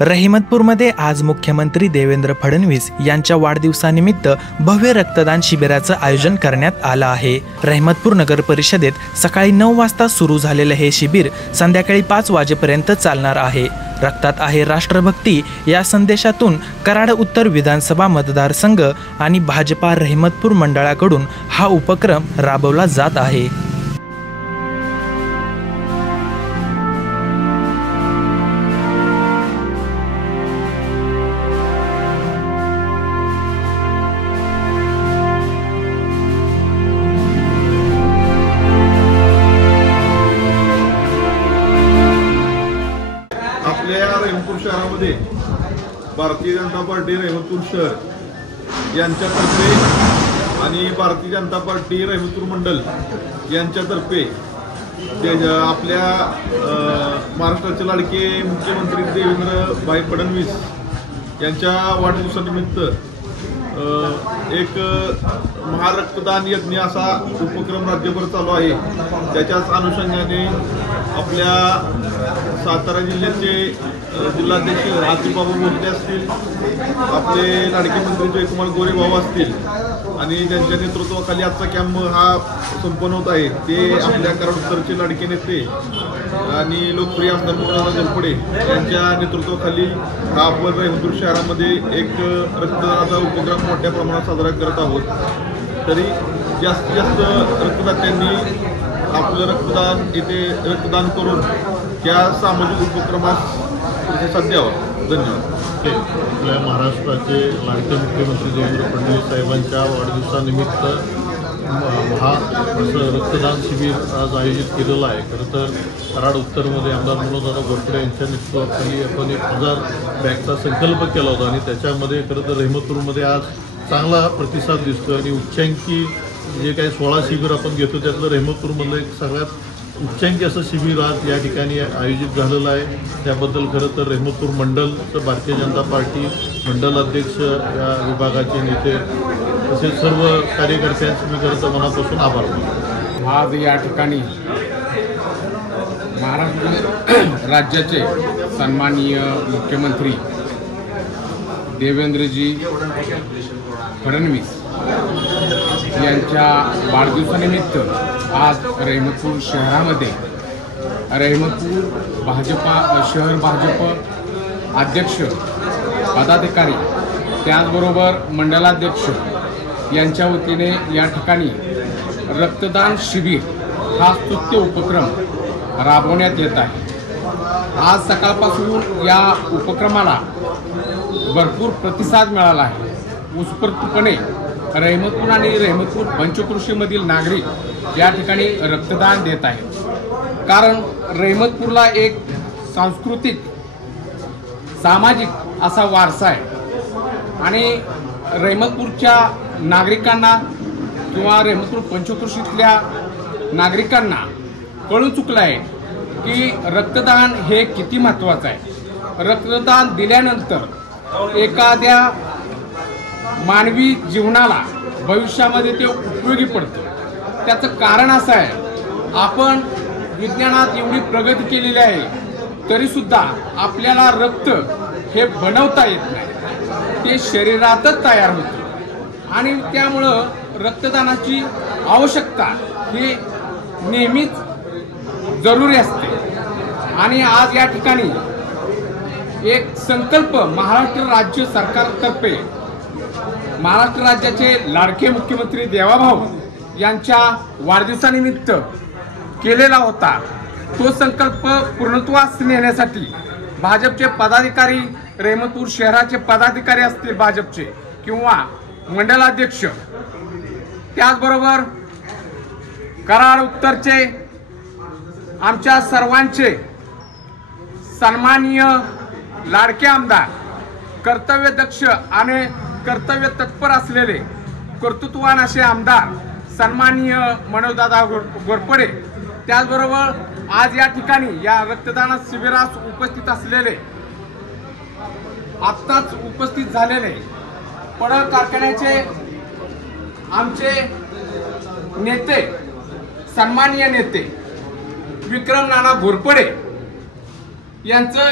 रहिमतपूरमध्ये आज मुख्यमंत्री देवेंद्र फडणवीस यांच्या वाढदिवसानिमित्त भव्य रक्तदान शिबिराचं आयोजन करण्यात आलं आहे। रहिमतपूर नगर परिषदेत सकाळी 9 वाजता सुरू झालेले हे शिबिर संध्याकाळी 5 वाजेपर्यंत चालणार आहे। रक्तात आहे राष्ट्रभक्ती या संदेशातून कराड उत्तर विधानसभा मतदारसंघ आणि भाजपा रहिमतपूर मंडळाकडून हा उपक्रम राबवला जात आहे। आपल्या रहिमतपूर शहरामध्ये भारतीय जनता पार्टी रहिमतपूर शहर यांच्यातर्फे आणि भारतीय जनता पार्टी रहिमतपूर मंडल यांच्यातर्फे आपल्या महाराष्ट्राचे लाडके मुख्यमंत्री देवेंद्र भाई फडणवीस यांच्या वाढदिवसानिमित्त एक महारक्तदान यज्ञ असा उपक्रम राज्यभर चालू आहे। त्याच्याच अनुषंगाने आपल्या सातारा जिल्ह्याचे जिल्हाध्यक्ष आतिफबाबू मोहिते असतील, आपले लाडके मंत्री जयकुमार गोरे भाऊ असतील आणि त्यांच्या नेतृत्वाखाली आजचा कॅम्प हा संपन्न होत आहे। ते आपल्या कराड उत्तरचे लाडके नेते आणि लोकप्रिय आमदार मनोज घोरपडे यांच्या नेतृत्वाखाली हा आपण रहिमतपूर शहरामध्ये एक रक्तदानाचा उपक्रम मोठ्या प्रमाणात साजरा करत आहोत। तरी जास्तीत जास्त रक्तदात्यांनी आपलं रक्तदान येथे रक्तदान करून त्या सामाजिक उपक्रमास प्रतिसाद द्यावा। धन्यवाद। आपल्या महाराष्ट्राचे लाडके मुख्यमंत्री देवेंद्र फडणवीस साहेबांच्या वाढदिवसानिमित्त असं रक्तदान शिबिर आज आयोजित केलेलं आहे। खरं तर कराड उत्तरमध्ये आमदार मनोज घोरपडे यांच्या नेतृत्वाखाली आपण 1000 बॅगचा संकल्प केला होता आणि त्याच्यामध्ये खरं तर रहिमतपूरमध्ये आज चांगला प्रतिसाद दिसतो आणि उच्चांकी जे काही 16 शिबिर आपण घेतो त्यातलं रहिमतपूरमधलं एक सगळ्यात उच्चांकी असं शिबिर आज या ठिकाणी आयोजित झालेलं आहे। त्याबद्दल खरं तर रहिमतपूर मंडलचं भारतीय जनता पार्टी मंडल अध्यक्ष या विभागाचे नेते तसेच सर्व कार्यकर्त्यांचे मी खरं तर मनापासून आभार मानतो। आज या ठिकाणी महाराष्ट्र राज्याचे सन्माननीय मुख्यमंत्री देवेंद्रजी फडणवीस यांच्या वाढदिवसानिमित्त आज रहिमतपूर शहरामध्ये रहिमतपूर शहर भाजप अध्यक्ष पदाधिकारी त्याचबरोबर मंडलाध्यक्ष यांच्या वतीने या ठिकाणी रक्तदान शिबिर हा स्तुत्य उपक्रम राबवण्यात येत आहे। आज सकाळपासून या उपक्रमाला भरपूर प्रतिसाद मिळाला आहे। उत्स्फूर्तपणे रहिमतपूर आणि रहिमतपूर पंचक्रोशीमधील नागरिक या ठिकाणी रक्तदान देत आहेत। कारण रहिमतपूरला एक सांस्कृतिक सामाजिक असा वारसा आहे आणि रहिमतपूरच्या नागरिकांना किंवा रहिमतपूर पंचक्रोशीतल्या नागरिकांना कळून चुकलं आहे की रक्तदान हे किती महत्त्वाचं आहे। रक्तदान दिल्यानंतर एखाद्या मानवी जीवनाला भविष्यामध्ये ते उपयोगी पडतं। त्याचं कारण असं आहे, आपण विज्ञानात एवढी प्रगती केलेली आहे तरीसुद्धा आपल्याला रक्त हे बनवता येत नाही, ते शरीरातच तयार होतं आणि त्यामुळं रक्तदानाची आवश्यकता ही नेहमीच जरुरी असते। आणि आज या ठिकाणी एक संकल्प महाराष्ट्र राज्य सरकारतर्फे महाराष्ट्र राज्याचे लाडके मुख्यमंत्री देवाभाऊ यांच्या वाढदिवसानिमित्त केलेला होता। तो संकल्प पूर्णत्वास नेण्यासाठी भाजपचे पदाधिकारी रहिमतपूर शहराचे पदाधिकारी असतील भाजपचे किंवा मंडलाध्यक्ष त्याचबरोबर कराड उत्तरचे आमच्या सर्वांचे सन्माननीय लाडके आमदार कर्तव्यदक्ष आणि कर्तव्य तत्पर असलेले कर्तृत्ववान असे आमदार सन्माननीय मनोजदादा घोरपडे त्याचबरोबर आज या ठिकाणी या रक्तदान शिबिरास उपस्थित असलेले आत्ताच उपस्थित झालेले पडळ कारखान्याचे आमचे नेते सन्माननीय नेते विक्रम नाना घोरपडे यांचं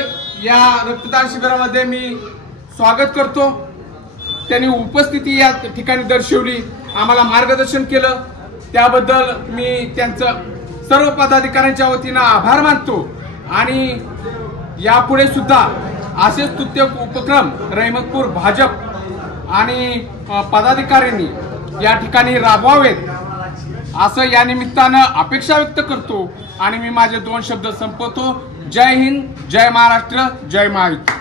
या रक्तदान शिबिरामध्ये मी स्वागत करतो. त्यांनी उपस्थिती या ठिकाणी दर्शवली, आम्हाला मार्गदर्शन केलं, त्याबद्दल मी त्यांचं सर्व पदाधिकाऱ्यांच्या वतीनं आभार मानतो. आणि यापुढे सुद्धा असे स्तुत्य उपक्रम रहमतपूर भाजप आणि पदाधिकाऱ्यांनी या ठिकाणी राबवावेत असं या निमित्तानं अपेक्षा व्यक्त करतो. आणि मी माझे 2 शब्द संपवतो. जय हिंद, जय महाराष्ट्र, जय महायुती.